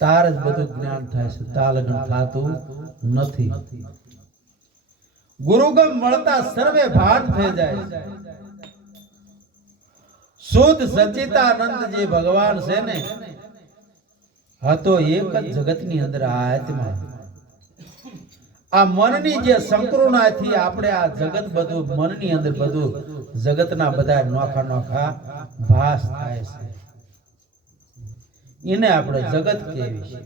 તાર જ બધું જ્ઞાન થાય છે. તાલગણ થતું નથી. ગુરુગમ મળતા સર્વે ભાન થઈ જાય. શુદ્ધ સચિતાનંદ જે ભગવાન છે ને હતો એક જ જગતની અંદર આત્મા. આ મનની જે સંકૃણાથી આપણે આ જગત બધું, મનની અંદર બધું જગતના બધા નોખા નોખા ભાસ થાય છે. એને આપણે જગત કહેવી છે.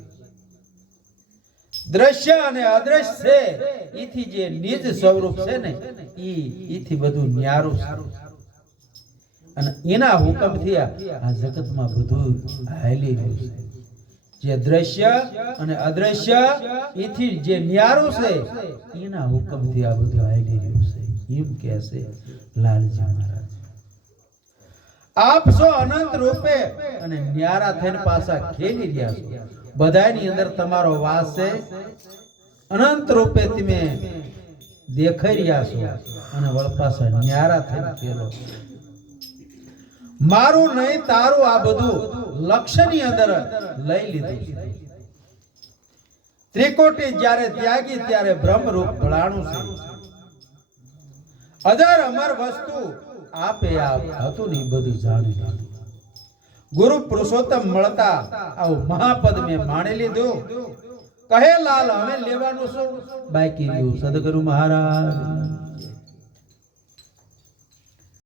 દ્રશ્ય અને અદ્રશ્ય છે ઈથી જે નિજ સ્વરૂપ છે ને, ઈ ઈથી બધું ન્યારું અને એના હુકમથી આ જગતમાં બધું હાલી રહ્યું છે. જે દ્રશ્ય અને અદ્રશ્ય એથી જે ન્યારું છે, એના હુકમથી આ બધું હાલી રહ્યું છે. એમ કહે છે લાલજી મહારાજ. આપ અનંત રૂપે અને ન્યારા થઈને પાછા ખેલી ગયા છો. બધાની અંદર તમારો વાસ છે. અનંત રૂપે તમે દેખાઈ રહ્યા છો અને વળપાસા ન્યારા થઈને ખેલો મારું નહીં, તારું આ બધું લક્ષ્યની અંદર લઈ લીધું ત્રિકોટી જ્યારે ત્યાગી ત્યારે બ્રહ્મરૂપ ભળાણું છે. અધર અમર વસ્તુ, આપે આપ હતું ને બધું જાણી લીધું. ગુરુ પુરુષોત્તમ મળતા આવું મહાપદ મેં માણી લીધું. કહે લાલ હવે લેવાનું શું? બાકી રહ્યું સદગુરુ મહારાજ.